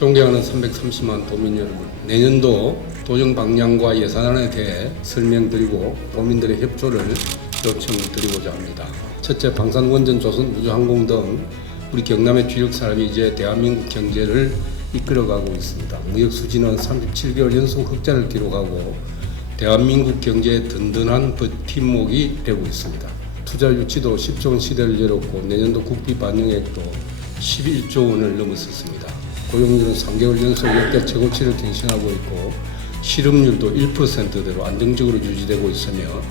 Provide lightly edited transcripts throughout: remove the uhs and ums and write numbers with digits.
존경하는 330만 도민 여러분, 내년도 도정 방향과 예산안에 대해 설명드리고 도민들의 협조를 요청드리고자 합니다. 첫째, 방산원전, 조선, 우주항공 등 우리 경남의 주력 산업이 이제 대한민국 경제를 이끌어가고 있습니다. 무역 수지는 37개월 연속 흑자를 기록하고 대한민국 경제의 든든한 버팀목이 되고 있습니다. 투자 유치도 10조 원 시대를 열었고 내년도 국비 반영액도 11조 원을 넘어섰습니다. 고용률은 3개월 연속 역대 최고치를 갱신하고 있고 실업률도 1%대로 안정적으로 유지되고 있으며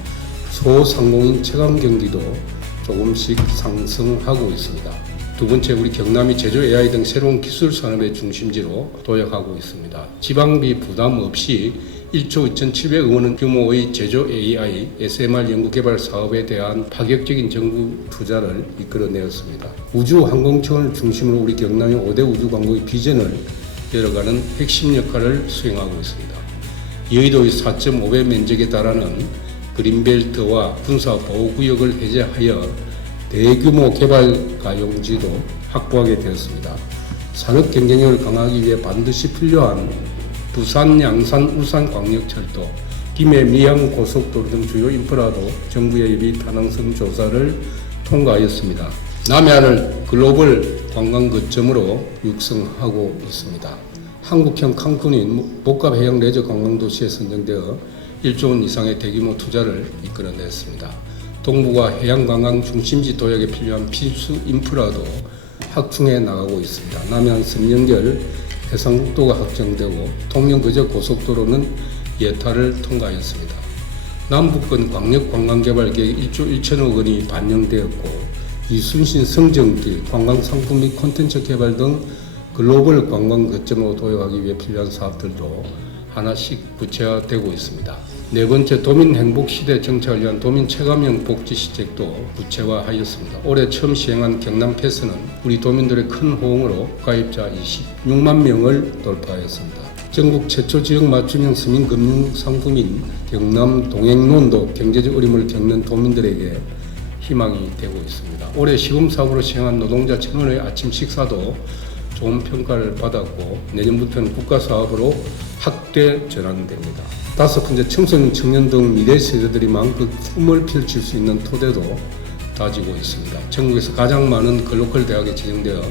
소상공인 체감 경기도 조금씩 상승하고 있습니다. 두 번째, 우리 경남이 제조 AI 등 새로운 기술 산업의 중심지로 도약하고 있습니다. 지방비 부담 없이 1조 2,700억 원 규모의 제조 AI, SMR 연구개발 사업에 대한 파격적인 정부 투자를 이끌어내었습니다. 우주항공청을 중심으로 우리 경남이 5대 우주광국의 비전을 열어가는 핵심 역할을 수행하고 있습니다. 여의도의 4.5배 면적에 달하는 그린벨트와 군사보호구역을 해제하여 대규모 개발 가용지도 확보하게 되었습니다. 산업 경쟁력을 강화하기 위해 반드시 필요한 부산, 양산, 울산 광역철도, 김해, 밀양 고속도로 등 주요 인프라도 정부의 예비 타당성 조사를 통과하였습니다. 남해안을 글로벌 관광 거점으로 육성하고 있습니다. 한국형 칸쿤인 복합 해양 레저 관광 도시에 선정되어 1조 원 이상의 대규모 투자를 이끌어냈습니다. 동북아 해양 관광 중심지 도약에 필요한 필수 인프라도 확충해 나가고 있습니다. 남해안 섬연결 해상국도가 확정되고 통영거적 고속도로는 예타를 통과하였습니다. 남북권 광역관광개발계획 1조 1천억 원이 반영되었고 이순신 성정길, 관광상품 및 콘텐츠 개발 등 글로벌 관광 거점으로 도약하기 위해 필요한 사업들도 하나씩 구체화되고 있습니다. 네 번째, 도민 행복 시대 정착을 위한 도민 체감형 복지 시책도 구체화하였습니다. 올해 처음 시행한 경남 패스는 우리 도민들의 큰 호응으로 가입자 26만 명을 돌파하였습니다. 전국 최초 지역 맞춤형 서민 금융 상품인 경남 동행론도 경제적 어려움을 겪는 도민들에게 희망이 되고 있습니다. 올해 시범사업으로 시행한 노동자 1,000원의 아침 식사도 좋은 평가를 받았고 내년부터는 국가사업으로 확대 전환됩니다. 다섯 번째, 청소년, 청년 등 미래 세대들이 마음껏 꿈을 펼칠 수 있는 토대도 다지고 있습니다. 전국에서 가장 많은 글로컬 대학에 지정되어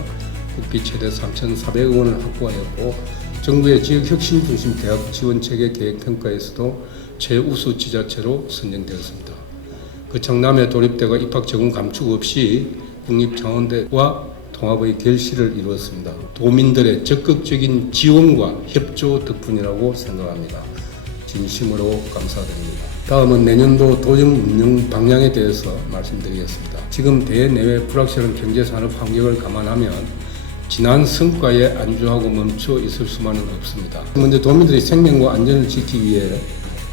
국비 최대 3,400억 원을 확보하였고 정부의 지역혁신 중심 대학 지원체계 계획평가에서도 최우수 지자체로 선정되었습니다. 그 청남의 도립대가 입학 적응 감축 없이 국립창원대와 통합의 결실을 이루었습니다. 도민들의 적극적인 지원과 협조 덕분이라고 생각합니다. 진심으로 감사드립니다. 다음은 내년도 도정 운영 방향에 대해서 말씀드리겠습니다. 지금 대내외 불확실한 경제산업 환경을 감안하면 지난 성과에 안주하고 멈춰 있을 수만은 없습니다. 먼저 도민들의 생명과 안전을 지키기 위해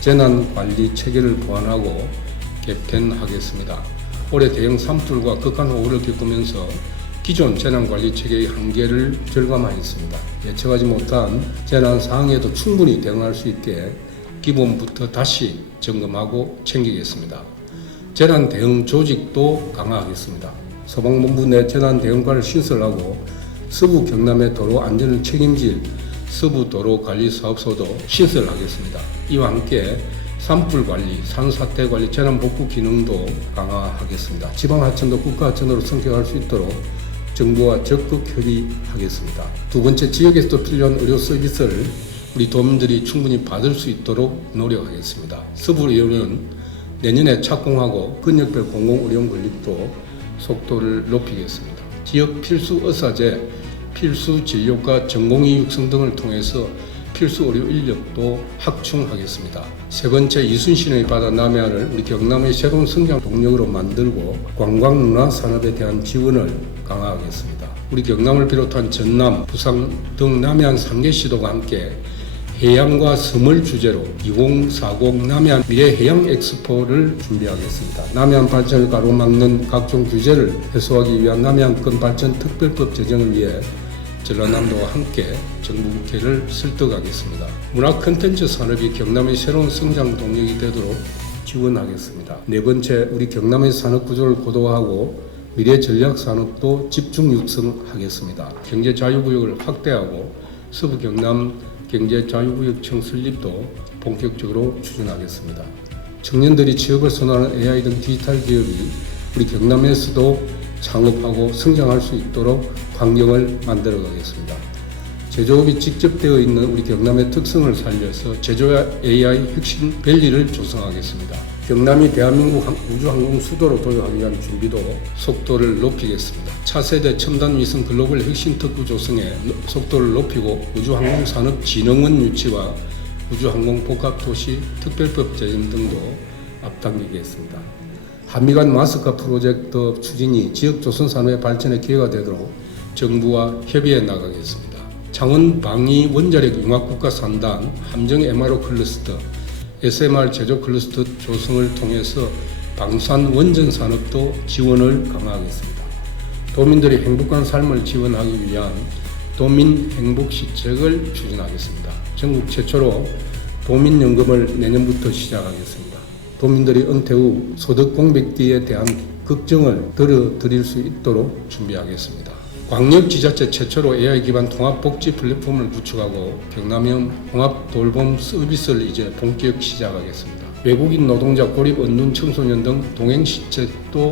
재난관리 체계를 보완하고 개편하겠습니다. 올해 대형 산불과 극한호우를 겪으면서 기존 재난관리 체계의 한계를 절감하였습니다. 예측하지 못한 재난 상황에도 충분히 대응할 수 있게 기본부터 다시 점검하고 챙기겠습니다. 재난 대응 조직도 강화하겠습니다. 소방본부 내 재난 대응과를 신설하고 서부 경남의 도로 안전을 책임질 서부 도로 관리 사업소도 신설하겠습니다. 이와 함께 산불 관리, 산사태 관리, 재난 복구 기능도 강화하겠습니다. 지방 하천도 국가 하천으로 성격할 수 있도록 정부와 적극 협의하겠습니다. 두 번째, 지역에서도 필요한 의료 서비스를 우리 도민들이 충분히 받을 수 있도록 노력하겠습니다. 서부의료는 내년에 착공하고 근역별 공공의료원 건립도 속도를 높이겠습니다. 지역 필수 의사제, 필수 진료과 전공의 육성 등을 통해서 필수 의료 인력도 확충하겠습니다. 세 번째, 이순신의 바다 남해안을 우리 경남의 새로운 성장 동력으로 만들고 관광 문화 산업에 대한 지원을 강화하겠습니다. 우리 경남을 비롯한 전남, 부산 등 남해안 3개 시도가 함께 해양과 섬을 주제로 2040 남해안 미래해양 엑스포를 준비하겠습니다. 남해안 발전을 가로막는 각종 규제를 해소하기 위한 남해안권 발전 특별법 제정을 위해 전라남도와 함께 정부 국회를 설득하겠습니다. 문화 콘텐츠 산업이 경남의 새로운 성장 동력이 되도록 지원하겠습니다. 네 번째, 우리 경남의 산업 구조를 고도화하고 미래 전략 산업도 집중 육성하겠습니다. 경제 자유구역을 확대하고 서부 경남 경제자유구역청 설립도 본격적으로 추진하겠습니다. 청년들이 취업을 선호하는 AI 등 디지털 기업이 우리 경남에서도 창업하고 성장할 수 있도록 환경을 만들어 가겠습니다. 제조업이 직접 되어 있는 우리 경남의 특성을 살려서 제조 AI 혁신 밸리를 조성하겠습니다. 경남이 대한민국 우주항공 수도로 도약하기 위한 준비도 속도를 높이겠습니다. 차세대 첨단 위성 글로벌 혁신 특구 조성에 속도를 높이고 우주항공산업진흥원 유치와 우주항공 복합도시 특별법 제정 등도 앞당기겠습니다. 한미 간 마스크 프로젝트 추진이 지역 조선 산업의 발전에 기회가 되도록 정부와 협의해 나가겠습니다. 창원 방위 원자력 융합국가 3단 함정 MRO 클러스터, SMR 제조 클러스터 조성을 통해서 방산 원전 산업도 지원을 강화하겠습니다. 도민들이 행복한 삶을 지원하기 위한 도민 행복시책을 추진하겠습니다. 전국 최초로 도민연금을 내년부터 시작하겠습니다. 도민들이 은퇴 후 소득 공백기에 대한 걱정을 덜어드릴 수 있도록 준비하겠습니다. 광역지자체 최초로 AI 기반 통합복지 플랫폼을 구축하고 경남형 통합돌봄 서비스를 이제 본격 시작하겠습니다. 외국인 노동자 고립 은둔 청소년 등 동행시책도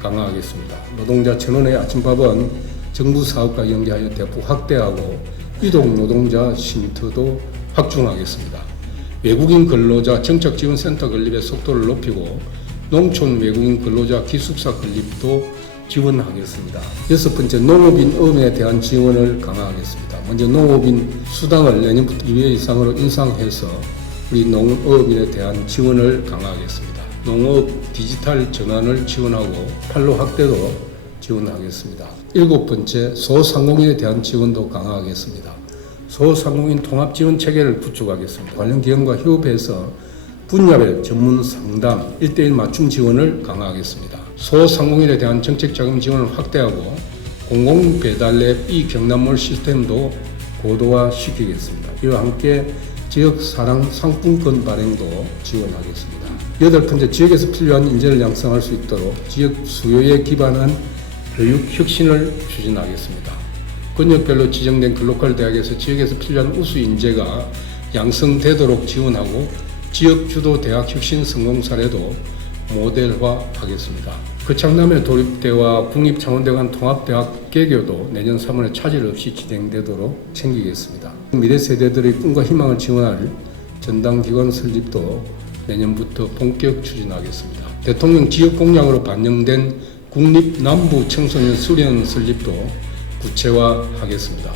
강화하겠습니다. 노동자 1,000원의 아침밥은 정부 사업과 연계하여 대폭 확대하고 이동 노동자 쉼터도 확충하겠습니다. 외국인 근로자 정착지원센터 건립의 속도를 높이고 농촌 외국인 근로자 기숙사 건립도 지원하겠습니다. 6번째, 농업인 어민에 대한 지원을 강화하겠습니다. 먼저 농업인 수당을 내년부터 2회 이상으로 인상해서 우리 농업인에 대한 지원을 강화하겠습니다. 농업 디지털 전환을 지원하고 판로 확대도 지원하겠습니다. 7번째, 소상공인에 대한 지원도 강화하겠습니다. 소상공인 통합지원 체계를 구축하겠습니다. 관련 기관과 협업해서 분야별 전문 상담 1:1 맞춤 지원을 강화하겠습니다. 소상공인에 대한 정책자금 지원을 확대하고 공공배달앱 이경남몰 시스템도 고도화시키겠습니다. 이와 함께 지역사랑 상품권 발행도 지원하겠습니다. 8번째, 지역에서 필요한 인재를 양성할 수 있도록 지역 수요에 기반한 교육 혁신을 추진하겠습니다. 권역별로 지정된 글로컬 대학에서 지역에서 필요한 우수 인재가 양성되도록 지원하고 지역 주도 대학 혁신 성공 사례도 모델화하겠습니다. 거창남의 도립대와 국립창원대관 통합대학 개교도 내년 3월에 차질 없이 진행되도록 챙기겠습니다. 미래 세대들의 꿈과 희망을 지원할 전당기관 설립도 내년부터 본격 추진하겠습니다. 대통령 지역 공약으로 반영된 국립남부 청소년 수련 설립도 구체화하겠습니다.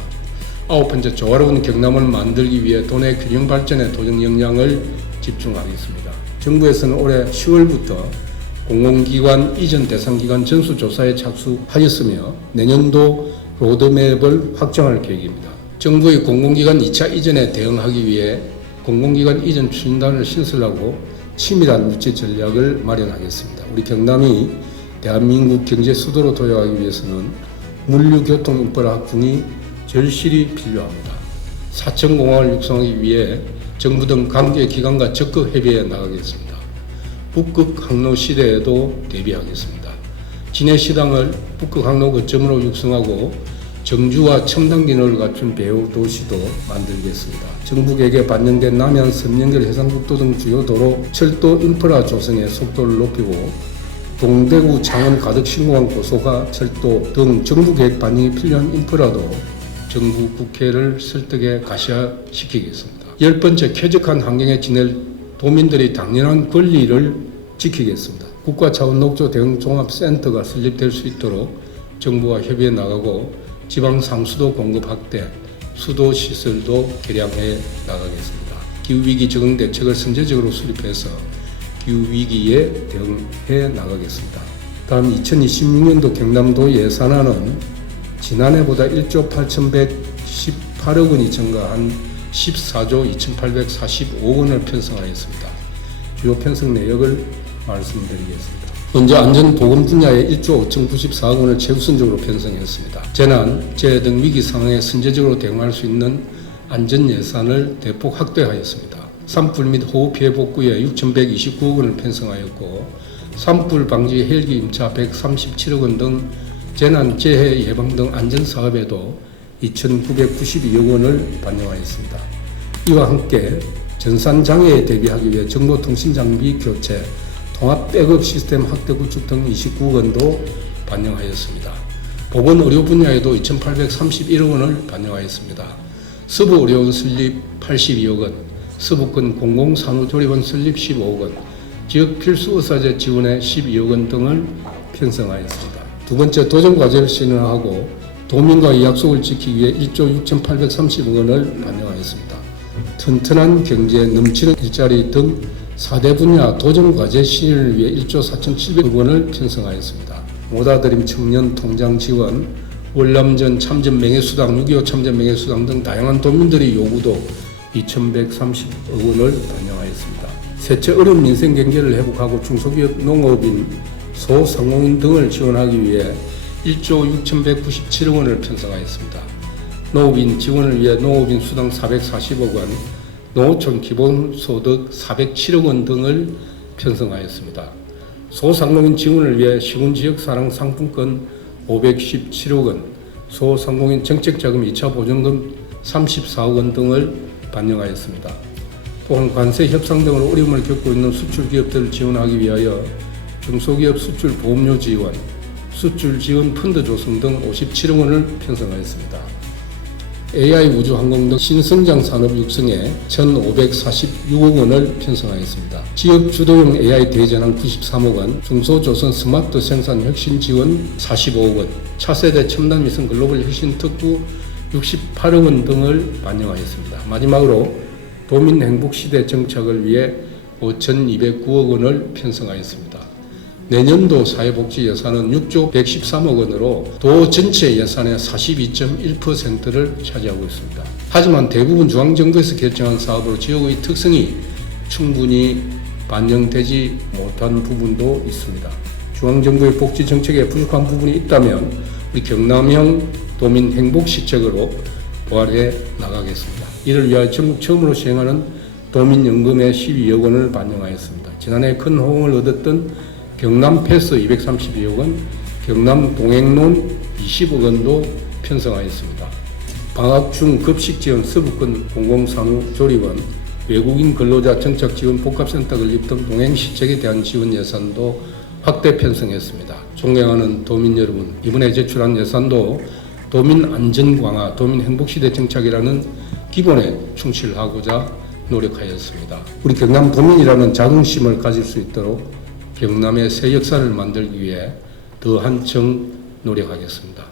9번째, 조화로운 경남을 만들기 위해 도내 균형 발전에 도정 역량을 집중하겠습니다. 정부에서는 올해 10월부터 공공기관 이전 대상기관 전수조사에 착수하였으며 내년도 로드맵을 확정할 계획입니다. 정부의 공공기관 2차 이전에 대응하기 위해 공공기관 이전 추진단을 신설하고 치밀한 유치 전략을 마련하겠습니다. 우리 경남이 대한민국 경제 수도로 도약하기 위해서는 물류, 교통, 인프라 확충이 절실히 필요합니다. 사천공항을 육성하기 위해 정부 등 관계기관과 적극 협의해 나가겠습니다. 북극 항로 시대에도 대비하겠습니다. 진해시당을 북극 항로 거점으로 육성하고 정주와 첨단 기능을 갖춘 배후 도시도 만들겠습니다. 정부 계획에 반영된 남해안 섬연결 해상국도 등 주요 도로, 철도 인프라 조성에 속도를 높이고 동대구 창원 가덕 신공항 고속화 철도 등 정부 계획 반영이 필요한 인프라도 정부 국회를 설득해 가시화시키겠습니다. 10번째, 쾌적한 환경에 지낼 도민들의 당연한 권리를 지키겠습니다. 국가 차원 녹조 대응 종합센터가 설립될 수 있도록 정부와 협의해 나가고 지방 상수도 공급 확대, 수도 시설도 개량해 나가겠습니다. 기후위기 적응 대책을 선제적으로 수립해서 기후위기에 대응해 나가겠습니다. 다음 2026년도 경남도 예산안은 지난해보다 1조 8,118억 원이 증가한 14조 2,845억 원을 편성하였습니다. 주요 편성 내역을 말씀드리겠습니다. 먼저 안전보건 분야에 1조 5,094억 원을 최우선적으로 편성했습니다. 재난, 재해 등 위기 상황에 선제적으로 대응할 수 있는 안전 예산을 대폭 확대하였습니다. 산불 및 호우 피해 복구에 6,129억 원을 편성하였고 산불 방지 헬기 임차 137억 원 등 재난, 재해 예방 등 안전 사업에도 2,992억 원을 반영하였습니다. 이와 함께 전산장애에 대비하기 위해 정보통신장비 교체, 통합 백업 시스템 확대 구축 등 29억 원도 반영하였습니다. 보건 의료 분야에도 2,831억 원을 반영하였습니다. 서부 의료원 설립 82억 원, 서부권 공공산후조리원 설립 15억 원, 지역 필수 의사제 지원에 12억 원 등을 편성하였습니다. 두 번째, 도정과제를 실현하고 도민과의 약속을 지키기 위해 1조 6,830억 원을 반영하였습니다. 튼튼한 경제, 넘치는 일자리 등 4대 분야 도정과제 실현을 위해 1조 4,700억 원을 편성하였습니다. 모다드림 청년 통장 지원, 월남전 참전 명예수당, 6.25 참전 명예수당 등 다양한 도민들의 요구도 2,130억 원을 반영하였습니다. 셋째, 어려운 민생 경제를 회복하고 중소기업, 농업인, 소상공인 등을 지원하기 위해 1조 6,197억 원을 편성하였습니다. 농업인 지원을 위해 농업인 수당 440억 원, 농어촌 기본소득 407억 원 등을 편성하였습니다. 소상공인 지원을 위해 시군지역사랑 상품권 517억 원, 소상공인 정책자금 2차 보전금 34억 원 등을 반영하였습니다. 또한 관세 협상 등으로 어려움을 겪고 있는 수출기업들을 지원하기 위하여 중소기업 수출 보험료 지원, 수출 지원 펀드 조성 등 57억 원을 편성하였습니다. AI 우주항공 등 신성장 산업 육성에 1,546억 원을 편성하였습니다. 지역 주도형 AI 대전환 93억 원, 중소조선 스마트 생산 혁신 지원 45억 원, 차세대 첨단 위성 글로벌 혁신 특구 68억 원 등을 반영하였습니다. 마지막으로 도민 행복 시대 정착을 위해 5,209억 원을 편성하였습니다. 내년도 사회복지 예산은 6조 113억 원으로 도 전체 예산의 42.1%를 차지하고 있습니다. 하지만 대부분 중앙정부에서 결정한 사업으로 지역의 특성이 충분히 반영되지 못한 부분도 있습니다. 중앙정부의 복지 정책에 부족한 부분이 있다면 우리 경남형 도민 행복시책으로 부활해 나가겠습니다. 이를 위하여 전국 처음으로 시행하는 도민연금에 12억 원을 반영하였습니다. 지난해 큰 호응을 얻었던 경남 패스 232억 원, 경남 동행론 20억 원도 편성하였습니다. 방학 중 급식 지원 서부권 공공산후조리원, 외국인 근로자 정착 지원 복합센터 건립 등 동행시책에 대한 지원 예산도 확대 편성했습니다. 존경하는 도민 여러분, 이번에 제출한 예산도 도민 안전 강화, 도민 행복시대 정착이라는 기본에 충실하고자 노력하였습니다. 우리 경남 도민이라는 자긍심을 가질 수 있도록 경남의 새 역사를 만들기 위해 더 한층 노력하겠습니다.